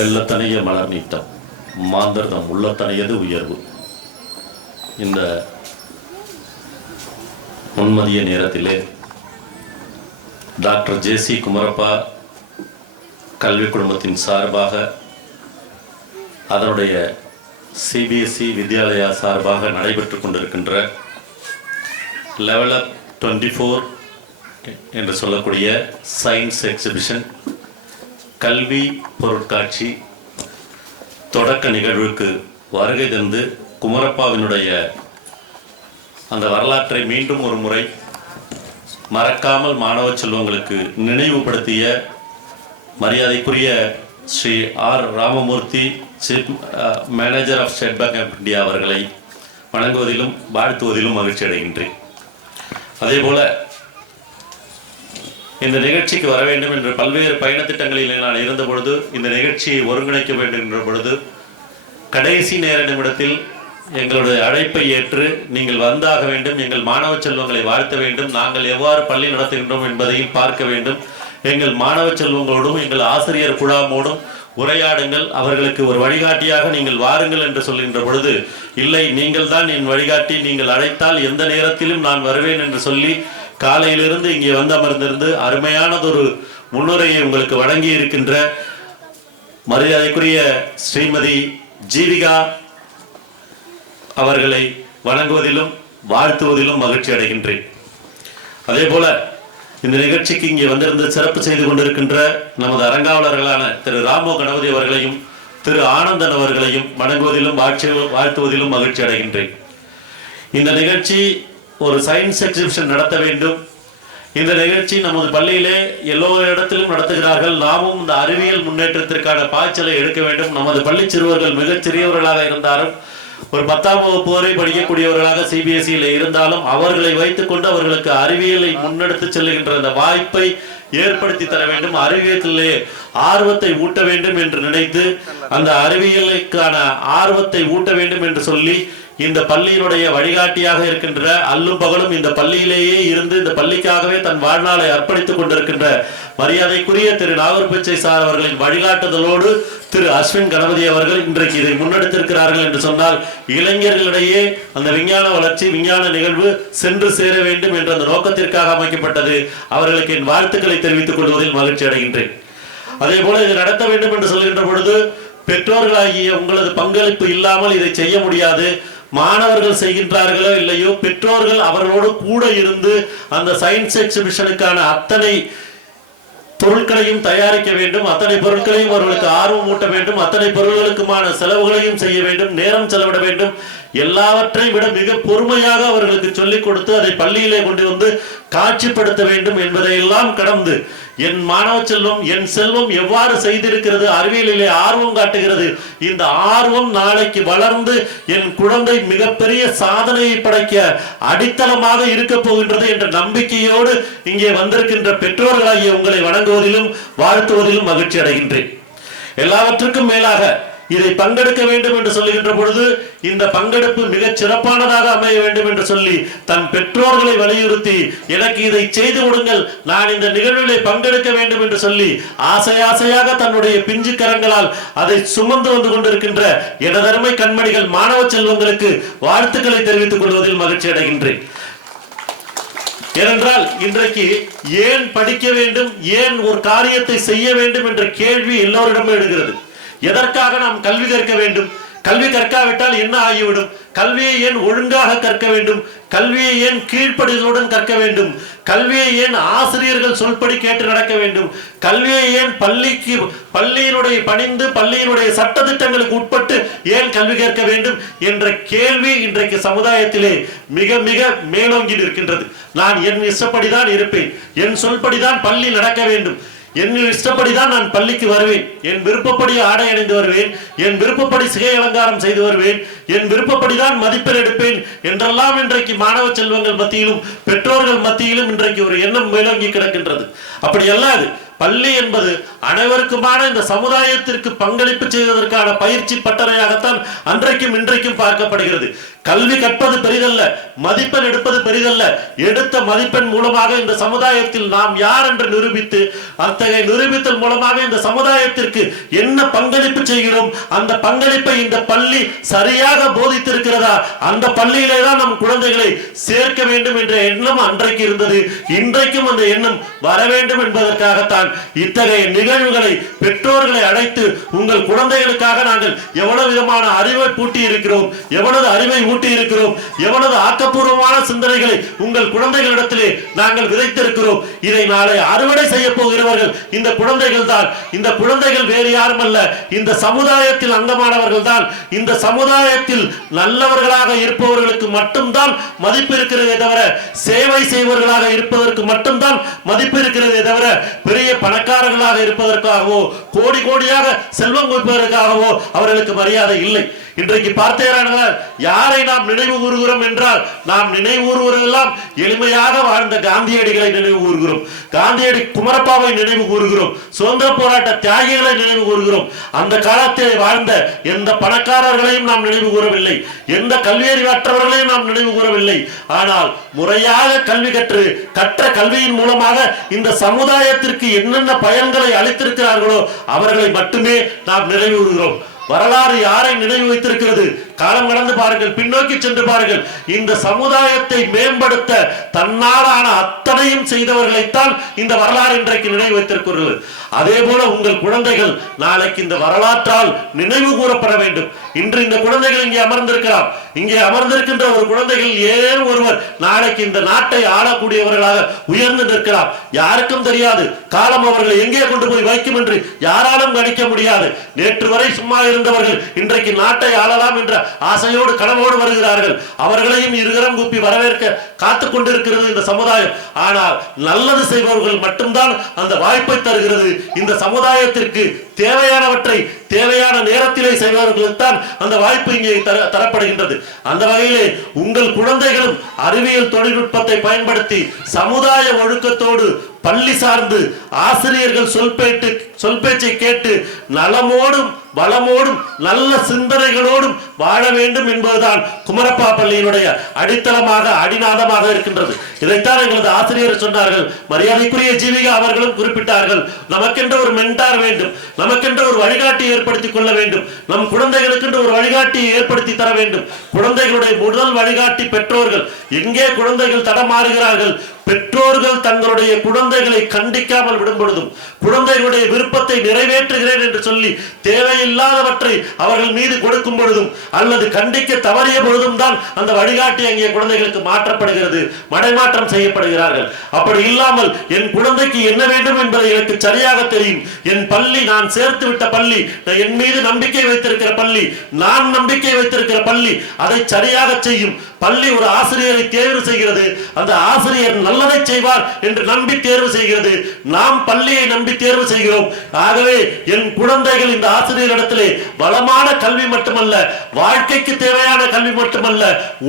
வெள்ளத்தனைய மலர் நீட்டம் மாந்தர்தம் உள்ளத்தனையது உயர்வு. இந்த முன்மதிய நேரத்திலே டாக்டர் ஜே.சி. குமரப்பா கல்வி குழுமத்தின் சார்பாக அதனுடைய சிபிஎஸ்இ வித்யாலயா சார்பாக நடைபெற்று கொண்டிருக்கின்ற லெவல் அப் 24 என்று சொல்லக்கூடிய சயின்ஸ் எக்ஸிபிஷன் கல்வி பொருட்காட்சி தொடக்க நிகழ்வுக்கு வருகை தந்து குமரப்பாவினுடைய அந்த வரலாற்றை மீண்டும் ஒரு முறை மறக்காமல் மாணவ செல்வங்களுக்கு நினைவுபடுத்திய மரியாதைக்குரிய Shri R Ramamurthy chief manager of State Bank of India அவர்களை வணங்குவதிலும் வாழ்த்துவதிலும் மகிழ்ச்சி அடைகின்றேன். அதேபோல இந்த நிகழ்ச்சிக்கு வர வேண்டும் என்று பல்வேறு பயண திட்டங்களில் நான் இருந்த பொழுது இந்த நிகழ்ச்சியை ஒருங்கிணைக்க வேண்டும் என்ற பொழுது கடைசி நேர நிமிடத்தில் எங்களுடைய அழைப்பை ஏற்று நீங்கள் வந்தாக வேண்டும், எங்கள் மாணவ செல்வங்களை வாழ்த்த வேண்டும், நாங்கள் எவ்வாறு பள்ளி நடத்துகின்றோம் என்பதையும் பார்க்க வேண்டும், எங்கள் மாணவ செல்வங்களோடும் எங்கள் ஆசிரியர் குழாமோடும் உரையாடுங்கள், அவர்களுக்கு ஒரு வழிகாட்டியாக நீங்கள் வாருங்கள் என்று சொல்கின்ற பொழுது இல்லை, நீங்கள் தான் என் வழிகாட்டி, நீங்கள் அழைத்தால் எந்த நேரத்திலும் நான் வருவேன் என்று சொல்லி காலையிலிருந்து இங்கே வந்து அமர்ந்திருந்து அருமையானதொரு முன்னுரையை உங்களுக்கு வழங்கி இருக்கின்ற மரியாதைக்குரிய ஸ்ரீமதி ஜீவிகா அவர்களை வணங்குவதிலும் வாழ்த்துவதிலும் மகிழ்ச்சி அடைகின்றேன். அதே போல இந்த நிகழ்ச்சிக்கு இங்கே வந்திருந்து சிறப்பு செய்து கொண்டிருக்கின்ற நமது அரங்காவலர்களான திரு ராமோ கணபதி அவர்களையும் திரு ஆனந்தன் அவர்களையும் வணங்குவதிலும் வாழ்த்துவதிலும் மகிழ்ச்சி அடைகின்றேன். இந்த நிகழ்ச்சி ஒரு சயின்ஸ் எக்ஸிபிஷன் நடத்த வேண்டும். இந்த நிகழ்ச்சி நமது பள்ளியிலே எல்லோ இடத்திலும் நடத்துகிறார்கள். நாமும் இந்த அறிவியல் முன்னேற்றத்திற்கான பாய்ச்சலை எடுக்க வேண்டும். நமது பள்ளி சிறுவர்கள் மிகச் சிறியவர்களாக இருந்தாலும் ஒரு 10ஆம் வகுப்பு வரை படிக்கக்கூடியவர்களாக சிபிஎஸ்இயில் இருந்தாலும் அவர்களை வைத்துக்கொண்டு அவர்களுக்கு அறிவியலை முன்னெடுத்து செல்லுகின்ற அந்த வாய்ப்பை ஏற்படுத்தி தர வேண்டும். அறிவியலிலே ஆர்வத்தை ஊட்ட வேண்டும் என்று நினைத்து அந்த அறிவியலுக்கான ஆர்வத்தை ஊட்ட வேண்டும் என்று சொல்லி இந்த பள்ளியினுடைய வழிகாட்டியாக இருக்கின்ற அல்லும் பகலும் இந்த பள்ளியிலேயே இருந்து இந்த பள்ளிக்காகவே தன் வாழ்நாளை அர்ப்பணித்துக் கொண்டிருக்கின்ற மரியாதைக்குரிய திரு நாகர்பிச்சை சார் அவர்களின் வழிகாட்டுதலோடு திரு அஸ்வின் கணபதி அவர்கள் இன்றைக்கு இதை முன்னெடுத்திருக்கிறார்கள் என்று சொன்னால் இளைஞர்களிடையே அந்த விஞ்ஞான வளர்ச்சி விஞ்ஞான நிகழ்வு சென்று சேர வேண்டும் என்ற அந்த நோக்கத்திற்காக அமைக்கப்பட்டது. அவர்களுக்கு என் வாழ்த்துக்களை தெரிவித்துக் கொள்வதில் மகிழ்ச்சி அடைகின்றேன். அதே போல இதை நடத்த வேண்டும் என்று சொல்கின்ற பொழுது பெற்றோர்களாகிய உங்களது பங்களிப்பு இல்லாமல் இதை செய்ய முடியாது. மாணவர்கள் செய்கின்றார்களோ இல்லையோ பெற்றோர்கள் அவர்களோடு கூட இருந்து அந்த சயின்ஸ் எக்ஸிபிஷனுக்கான அத்தனை பொருட்களையும் தயாரிக்க வேண்டும், அத்தனை பொருட்களையும் அவர்களுக்கு ஆர்வம் ஊட்ட வேண்டும், அத்தனை பொருட்களுக்குமான செலவுகளையும் செய்ய வேண்டும், நேரம் செலவிட வேண்டும். எல்லாவற்றையும் விட மிக பொறுமையாக அவர்களுக்கு சொல்லிக் கொடுத்து அதை பள்ளியிலே கொண்டு வந்து காட்சிப்படுத்த வேண்டும் என்பதையெல்லாம் கடந்து என் மாணவ செல்வம் என் செல்வம் எவ்வாறு செய்திருக்கிறது, அறிவியலிலே ஆர்வம் காட்டுகிறது, இந்த ஆர்வம் நாளைக்கு வளர்ந்து என் குழந்தை மிகப்பெரிய சாதனையை படைக்க அடித்தளமாக இருக்க போகின்றது என்ற நம்பிக்கையோடு இங்கே வந்திருக்கின்ற பெற்றோர்களாகிய உங்களை வணங்குவதிலும் வாழ்த்துவதிலும் மகிழ்ச்சி அடைகின்றேன். எல்லாவற்றுக்கும் மேலாக இதை பங்கெடுக்க வேண்டும் என்று சொல்லுகின்ற பொழுது இந்த பங்கெடுப்பு மிகச் சிறப்பானதாக அமைய வேண்டும் என்று சொல்லி தன் பெற்றோர்களை வலியுறுத்தி எனக்கு இதை செய்து கொடுங்கள், நான் இந்த நிகழ்விலே பங்கெடுக்க வேண்டும் என்று சொல்லி ஆசையாக தன்னுடைய பிஞ்சு கரங்களால் அதை சுமந்து வந்து கொண்டிருக்கின்ற எனதருமை கண்மணிகள் மாணவ செல்வங்களுக்கு வாழ்த்துக்களை தெரிவித்துக் கொள்வதில் மகிழ்ச்சி அடைகின்றேன். ஏனென்றால் இன்றைக்கு ஏன் படிக்க வேண்டும், ஏன் ஒரு காரியத்தை செய்ய வேண்டும் என்ற கேள்வி எல்லோரிடமும் எழுகிறது. எதற்காக நாம் கல்வி கற்க வேண்டும், கல்வி கற்காவிட்டால் என்ன ஆகிவிடும், கல்வியை ஏன் ஒழுங்காக கற்க வேண்டும், கல்வியை ஏன் கீழ்ப்படிதலுடன் கற்க வேண்டும், கல்வியை ஏன் ஆசிரியர்கள் சொல்படி கேட்டு நடக்க வேண்டும், கல்வியை ஏன் பள்ளியினுடைய பணிந்து பள்ளியினுடைய சட்ட திட்டங்களுக்கு உட்பட்டு ஏன் கல்வி கற்க வேண்டும் என்ற கேள்வி இன்றைக்கு சமுதாயத்திலே மிக மிக மேலோங்கி இருக்கின்றது. நான் என் இஷ்டப்படிதான் இருப்பேன், என் சொல்படிதான் பள்ளி நடக்க வேண்டும், என் இஷ்டப்படிதான் நான் பள்ளிக்கு வருவேன், என் விருப்பப்படி ஆடை அணிந்து வருவேன், என் விருப்பப்படி சிகை அலங்காரம் செய்து வருவேன், என் விருப்பப்படிதான் மதிப்பெண் எடுப்பேன் என்றெல்லாம் இன்றைக்கு மாணவ செல்வங்கள் மத்தியிலும் பெற்றோர்கள் மத்தியிலும் இன்றைக்கு ஒரு எண்ணம் மேலோங்கி கிடக்கின்றது. அப்படி அல்லாது பள்ளி என்பது அனைவருக்குமான இந்த சமுதாயத்திற்கு பங்களிப்பு செய்வதற்கான பயிற்சி பட்டறையாகத்தான் அன்றைக்கும் இன்றைக்கும் பார்க்கப்படுகிறது. கல்வி கற்பது பெரிதல்ல, மதிப்பெண் எடுப்பது பெரிதல்ல. எடுத்த மதிப்பெண் மூலமாக இந்த சமுதாயத்தில் நாம் யார் என்று நிரூபித்து, அத்தகைய நிரூபித்தல் மூலமாக இந்த சமுதாயத்திற்கு என்ன பங்களிப்பு செய்கிறோம், அந்த பங்களிப்பை இந்த பள்ளி சரியாக போதித்திருக்கிறதா, அந்த பள்ளியிலே தான் நம் குழந்தைகளை சேர்க்க வேண்டும் என்ற எண்ணம் அன்றைக்கு இருந்தது. இன்றைக்கும் அந்த எண்ணம் வர வேண்டும் என்பதற்காகத்தான் இத்தகைய நிகழ்வுகளை பெற்றோர்களை அழைத்து, உங்கள் குழந்தைகளுக்காக நாங்கள் எவ்வளவு விதமான அறிவை பூட்டி இருக்கிறோம், எவ்வளவு அறிவை ஊட்டி இருக்கிறோம், எவ்வளவு ஆக்கப்பூர்வமான சிந்தனைகளை உங்கள் குழந்தைகளிடத்திலே நாங்கள் விதைத்திருக்கிறோம். இதை நாளை அறுவடை செய்ய போகிறவர்கள் இந்த குழந்தைகள் தான். இந்த குழந்தைகள் வேறு யாரும் அல்ல, இந்த சமுதாயத்தில் அங்கமானவர்கள் தான். இந்த சமுதாயத்தில் நல்லவர்களாக இருப்பவர்களுக்கு மட்டும்தான் மதிப்பு இருக்கிறதே தவிர, சேவை செய்வர்களாக இருப்பதற்கு மட்டும்தான் மதிப்பு இருக்கிறதே தவிர, பெரிய பணக்காரர்களாக இருப்பதற்காகவோ கோடி கோடியாக செல்வம் கொடுப்பதற்காகவோ அவர்களுக்கு மரியாதை இல்லை. இன்றைக்கு பார்த்தேரானால் யாரை நாம் நினைவு கூறுகிறோம் என்றால், நாம் நினைவு கூறுவதெல்லாம் எளிமையாக வாழ்ந்த காந்தியடிகளை நினைவு கூறுகிறோம், காந்தியடி குமரப்பாவை நினைவு கூறுகிறோம், சுதந்திர போராட்ட தியாகிகளை நினைவு கூறுகிறோம். அந்த காலத்தில் வாழ்ந்த எந்த பணக்காரர்களையும் நாம் நினைவு கூறவில்லை, எந்த கல்வியறிவற்றவர்களையும் நாம் நினைவு கூறவில்லை. ஆனால் முறையாக கல்வி கற்ற கல்வியின் மூலமாக இந்த சமுதாயத்திற்கு என்னென்ன பயன்களை அளித்திருக்கிறார்களோ அவர்களை மட்டுமே நாம் நினைவு கூறுகிறோம். வரலாறு யாரை நினைவு வைத்திருக்கிறது? காலம் கடந்து பாருங்கள், பின்னோக்கி சென்று பாருங்கள். இந்த சமுதாயத்தை மேம்படுத்த தன்னாலான அத்தனையும் செய்தவர்களைத்தான் இந்த வரலாறு இன்றைக்கு நினைவு வைத்திருக்கிறது. அதே போல உங்கள் குழந்தைகள் நாளைக்கு இந்த வரலாற்றால் நினைவு கூறப்பட வேண்டும். இன்று இந்த குழந்தைகள் இங்கே அமர்ந்திருக்கலாம், இங்கே அமர்ந்திருக்கின்ற ஒரு குழந்தைகள் ஏன் ஒருவர் நாளைக்கு இந்த நாட்டை ஆளக்கூடியவர்களாக உயர்ந்து நிற்கலாம். யாருக்கும் தெரியாது, காலம் அவர்களை எங்கே கொண்டு போய் வைக்கும் என்று யாராலும் கணிக்க முடியாது. நேற்று வரை சும்மா இருந்தவர்கள் இன்றைக்கு நாட்டை ஆளலாம் என்ற ஆசையோடு கனவோடு வருகிறார்கள். அவர்களையும் இருகரம் கூப்பி வரவேற்க காத்துக் கொண்டிருக்கிறது இந்த சமுதாயம். ஆனால் நல்லது செய்பவர்கள் மட்டும்தான் அந்த வாய்ப்பை தருகிறது. இந்த சமுதாயத்திற்கு தேவையானவற்றை தேவையான நேரத்திலே செய்பவர்களுக்கு தான் அந்த வாய்ப்பு இங்கே தரப்படுகின்றது. அந்த வகையிலே உங்கள் குழந்தைகளும் அறிவியல் தொழில்நுட்பத்தை பயன்படுத்தி சமுதாய ஒழுக்கத்தோடு பள்ளி சார்ந்து ஆசிரியர்கள் சொல் பேச்சை கேட்டு நலமோடும் வளமோடும் நல்ல சிந்தனைகளோடும் வாழ வேண்டும் என்பதுதான் குமரப்பா பள்ளியினுடைய அடித்தளமாக அடிநாதமாக இருக்கின்றது. இதைத்தான் எங்களது ஆசிரியர் சொன்னார்கள். மரியாதைக்குரிய ஜீவிகா அவர்களும் குறிப்பிட்டார்கள். நமக்கென்ற ஒரு மென்டார் வேண்டும், நமக்கென்ற ஒரு வழிகாட்டி ஏற்படுத்திக் கொள்ள வேண்டும், நம் குழந்தைகளுக்கென்று ஒரு வழிகாட்டியை ஏற்படுத்தி தர வேண்டும். குழந்தைகளுடைய முதல் வழிகாட்டி பெற்றோர்கள். எங்கே குழந்தைகள் தடமாறுகிறார்கள்? பெற்றோர்கள் தங்களுடைய குழந்தைகளை கண்டிக்காமல் விடும் பொழுதும், குழந்தைகளுடைய விருப்பத்தை நிறைவேற்றுகிறேன் என்று சொல்லி தேவையில்லாதவற்றை அவர்கள் மீது கொடுக்கும் பொழுதும், அல்லது கண்டிக்க தவறிய பொழுதும் தான் அந்த வழிகாட்டி அங்கே குழந்தைகளுக்கு மாற்றப்படுகிறது, மடைமாற்றம் செய்யப்படுகிறார்கள். அப்படி இல்லாமல் என் குழந்தைக்கு என்ன வேண்டும் என்பதை எனக்கு சரியாக தெரியும், என் பள்ளி நான் சேர்த்து விட்ட பள்ளி, என் மீது நம்பிக்கை வைத்திருக்கிற பள்ளி, நான் நம்பிக்கை வைத்திருக்கிற பள்ளி அதை சரியாக செய்யும். பள்ளி ஒரு ஆசிரியரை தேர்வு செய்கிறது, அந்த ஆசிரியர் நல்லதை செய்வார் என்று நம்பி தேர்வு செய்கிறது. நாம் பள்ளியை நம்பி தேர்வு செய்கிறோம். ஆகவே என் குழந்தைகள் இந்த ஆசிரியரிடத்திலே வளமான கல்வி மட்டுமல்ல, வாழ்க்கைக்கு தேவையான கல்வி மட்டுமல்ல,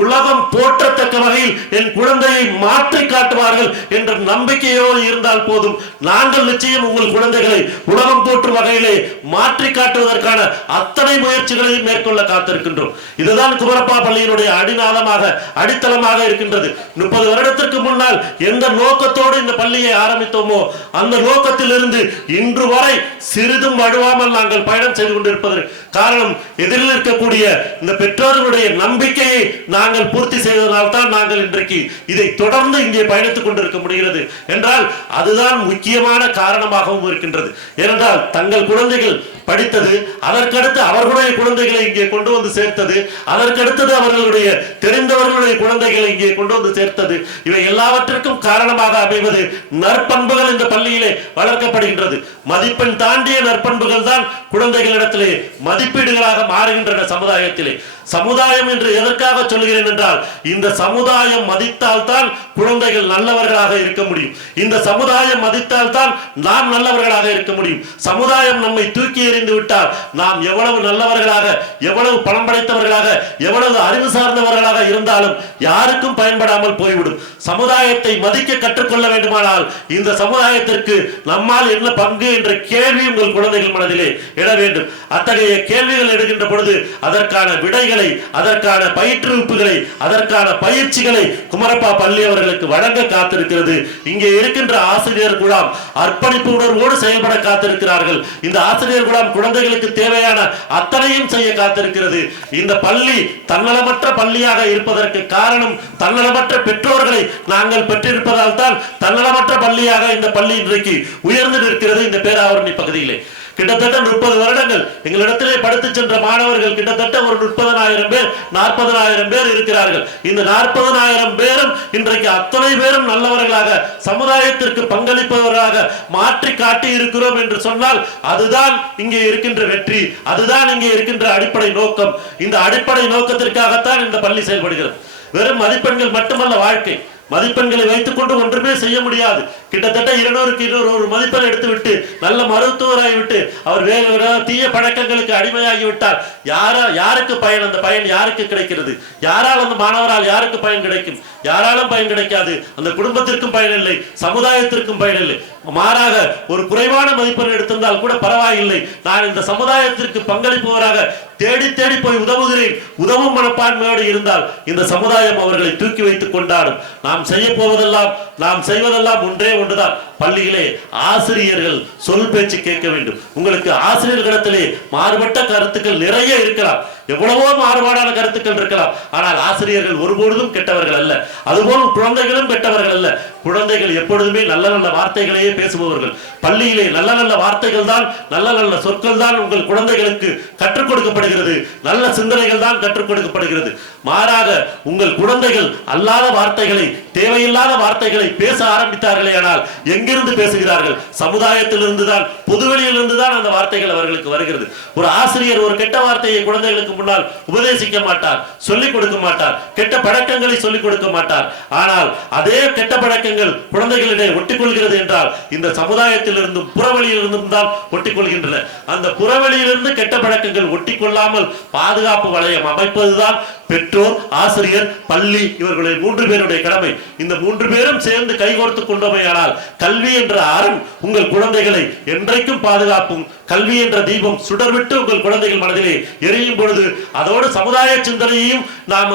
உலகம் போற்றத்தக்க வகையில் என் குழந்தையை மாற்றி காட்டுவார்கள் என்ற நம்பிக்கையோடு இருந்தால் போதும். நாங்கள் நிச்சயம் உங்கள் குழந்தைகளை உலகம் போற்றும் வகையிலே மாற்றி காட்டுவதற்கான அத்தனை முயற்சிகளையும் மேற்கொள்ள காத்திருக்கின்றோம். இதுதான் குமரப்பா பள்ளியினுடைய அடிநாதமாக அடித்தளமாக இருக்கின்றது. 30 வருடத்திற்கு முன்னால் எந்த நோக்கத்தோடு இந்த பள்ளியை ஆரம்பித்தோமோ அந்த நோக்கத்தில் இருந்து இன்று வரை சிறிதும் வழுவாமல் நாங்கள் பயணம் செய்து கொண்டிருப்பதற்கு காரணம் எதிரில் இருக்கக்கூடிய இந்த பெற்றோர்களுடைய நம்பிக்கையை நாங்கள் பூர்த்தி செய்ததனால் தான் நாங்கள் இன்றைக்கு இதை தொடர்ந்து இங்கே பயணித்துக் கொண்டிருக்க முடிகிறது என்றால் அதுதான் முக்கியமான காரணமாகவும் இருக்கின்றது. ஏனென்றால் தங்கள் குழந்தைகள் படித்தது, அதற்கடுத்து அவர்களுடைய குழந்தைகளை இங்கே கொண்டு வந்து சேர்த்தது, அதற்கடுத்தது அவர்களுடைய தெரிந்தவர்களுடைய குழந்தைகளை இங்கே கொண்டு வந்து சேர்த்தது, இவை எல்லாவற்றிற்கும் காரணமாக அமைவது நற்பண்புகள் இந்த பள்ளியிலே வளர்க்கப்படுகின்றது. மதிப்பெண் தாண்டிய நற்பண்புகள் தான் குழந்தைகளிடத்திலே மதிப்பீடுகளாக மாறுகின்றன சமுதாயத்திலே. சமுதாயம் என்று எதற்காக சொல்கிறேன் என்றால், இந்த சமுதாயம் மதித்தால் தான் குழந்தைகள் நல்லவர்களாக இருக்க முடியும். இந்த சமுதாயம் மதித்தால் தான் நாம் நல்லவர்களாக இருக்க முடியும். சமுதாயம் நம்மை தூக்கி எறிந்து விட்டால் நாம் எவ்வளவு நல்லவர்களாக, எவ்வளவு பணம் படைத்தவர்களாக, எவ்வளவு அறிவு சார்ந்தவர்களாக இருந்தாலும் யாருக்கும் பயன்படாமல் போய்விடும். சமுதாயத்தை மதிக்க கற்றுக்கொள்ள வேண்டுமானால் இந்த சமுதாயத்திற்கு நம்மால் என்ன பங்கு என்ற கேள்வி உங்கள் குழந்தைகள் மனதிலே எழ வேண்டும். அத்தகைய கேள்விகள் எடுக்கின்ற பொழுது அதற்கான விடைகள் திட்டங்களை, அதற்கான பயிற்றுவிப்புகளை, அதற்கான பயிற்சிகளை குமரப்பா பள்ளி அவர்களுக்கு வழங்க காத்திருக்கிறது. இங்கே இருக்கின்ற ஆசிரியர் குழாம் அர்ப்பணிப்பு உணர்வோடு செயல்பட காத்திருக்கிறார்கள். இந்த ஆசிரியர் குழாம் குழந்தைகளுக்கு தேவையான அத்தனையும் செய்ய காத்திருக்கிறது. இந்த பள்ளி தன்னலமற்ற பள்ளியாக இருப்பதற்கு காரணம் தன்னலமற்ற பெற்றோர்களை நாங்கள் பெற்றிருப்பதால் தான் தன்னலமற்ற பள்ளியாக இந்த பள்ளி இன்றைக்கு உயர்ந்து நிற்கிறது. இந்த பேராவரணி பகுதியிலே கிட்டத்தட்ட 30 வருடங்கள் எங்களிடத்திலே படித்து சென்ற மாணவர்கள் கிட்டத்தட்ட ஒரு 30,000 பேர் 40,000 பேர் இருக்கிறார்கள். இந்த 40,000 பேரும் இன்றைக்கு அத்தனை பேரும் நல்லவர்களாக சமுதாயத்திற்கு பங்களிப்பவர்களாக மாற்றி காட்டி இருக்கிறோம் என்று சொன்னால் அதுதான் இங்கே இருக்கின்ற வெற்றி, அதுதான் இங்கே இருக்கின்ற அடிப்படை நோக்கம். இந்த அடிப்படை நோக்கத்திற்காகத்தான் இந்த பள்ளி செயல்படுகிறது. வெறும் மதிப்பெண்கள் மட்டுமல்ல வாழ்க்கை. மதிப்பெண்களை வைத்துக் கொண்டு ஒன்றுமே செய்ய முடியாது. கிட்டத்தட்ட 200க்கு 200 மதிப்பெண் எடுத்துவிட்டு நல்ல மருத்துவராகிவிட்டு அவர் வேறு தீய பழக்கங்களுக்கு அடிமையாகிவிட்டால் யாருக்கு பயன்? அந்த பயன் யாருக்கு கிடைக்கிறது? யாரால் அந்த மாணவரால் யாருக்கு பயன் கிடைக்கும்? யாராலும் பயன் கிடைக்காது. அந்த குடும்பத்திற்கும் பயன் இல்லை, சமுதாயத்திற்கும் பயன் இல்லை. மாறாக ஒரு குறைவான மதிப்பெண் எடுத்திருந்தால் கூட பரவாயில்லை, நான் இந்த சமுதாயத்திற்கு பங்களிப்பவராக தேடி தேடி போய் உதவுகிறேன், உதவும் மனப்பான்மையோடு இருந்தால் இந்த சமுதாயம் அவர்களை தூக்கி வைத்துக் கொண்டாடும். நாம் செய்ய போவதெல்லாம், நாம் செய்வதெல்லாம் ஒன்றே ஒன்றுதான். பள்ளியிலே ஆசிரியர்கள் சொல் பேச்சு கேட்க வேண்டும். உங்களுக்கு ஆசிரியர்களிடத்திலே மாறுபட்ட கருத்துக்கள் நிறைய இருக்கலாம், எவ்வளவோ மாறுபாடான கருத்துக்கள் இருக்கலாம். ஆனால் ஆசிரியர்கள் ஒருபொழுதும் கெட்டவர்கள் அல்ல, அதுபோல் குழந்தைகளும் கெட்டவர்கள் அல்ல. குழந்தைகள் எப்பொழுதுமே நல்ல நல்ல வார்த்தைகளையே பேசுபவர்கள். பள்ளியிலே நல்ல நல்ல வார்த்தைகள் தான், நல்ல நல்ல சொற்கள் தான் உங்கள் குழந்தைகளுக்கு கற்றுக் கொடுக்கப்படுகிறது. நல்ல சிந்தனைகள் தான் கற்றுக் கொடுக்கப்படுகிறது. மாறாக உங்கள் குழந்தைகள் அல்லாத வார்த்தைகளை, தேவையில்லாத வார்த்தைகளை பேச ஆரம்பித்தார்களே ஆனால் எங்கிருந்து பேசுகிறார்கள்? சமுதாயத்திலிருந்து தான், பொதுவெளியிலிருந்து தான் அந்த வார்த்தைகள் அவர்களுக்கு வருகிறது. ஒரு ஆசிரியர் ஒரு கெட்ட வார்த்தையை குழந்தைகளுக்கு முன்னால் உபதேசிக்க மாட்டார், சொல்லிக் கொடுக்க மாட்டார், கெட்ட பழக்கங்களை சொல்லிக் கொடுக்க மாட்டார். ஆனால் அதே கெட்ட பழக்கங்கள் குழந்தைகளிடையே ஒட்டிக்கொள்கிறது என்றால் இந்த சமுதாயத்திலிருந்தும் புறவெளியிலிருந்தும் தான் ஒட்டிக்கொள்கின்றன. அந்த புறவெளியிலிருந்து கெட்ட பழக்கங்கள் ஒட்டிக்கொள்ளாமல் பாதுகாப்பு வளையம் அமைப்பதுதான் பெற்றோர், ஆசிரியர், பள்ளி இவர்களுடைய 3 பேருடைய கடமை. இந்த 3 பேரும் சேர்ந்து கைகோர்த்து கொண்டோமையானால் கல்வி என்ற அரண் உங்கள் குழந்தைகளை என்றைக்கும் பாதுகாப்பும். கல்வி என்ற தீபம் சுடர்விட்டு உங்கள் குழந்தைகள் மனதிலே எரியும் பொழுது அதோடு சமுதாய சிந்தனையையும் நாம்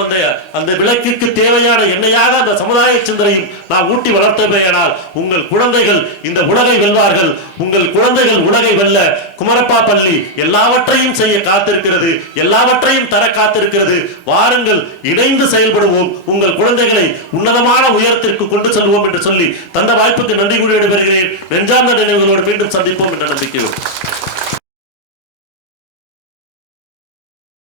அந்த விளக்கிற்கு தேவையான எண்ணெயாக அந்த சமுதாய சிந்தனையும் நாம் ஊட்டி வளர்த்தமையானால் உங்கள் குழந்தைகள் இந்த உலகை வெல்வார்கள். உங்கள் குழந்தைகள் உலகை வெல்ல குமரப்பா பள்ளி எல்லாவற்றையும் செய்ய காத்திருக்கிறது, எல்லாவற்றையும் தர காத்திருக்கிறது. வாருங்கள், இணைந்து செயல்படுவோம், உங்கள் குழந்தைகளை உன்னதமான உயரத்திற்கு கொண்டு செல்வோம் என்று சொல்லி தந்த வாய்ப்புக்கு நன்றி கூறி விடைபெறுகிறேன். நெஞ்சார்ந்த நினைவுகளோடு மீண்டும் சந்திப்போம் என்ற நம்பிக்கை.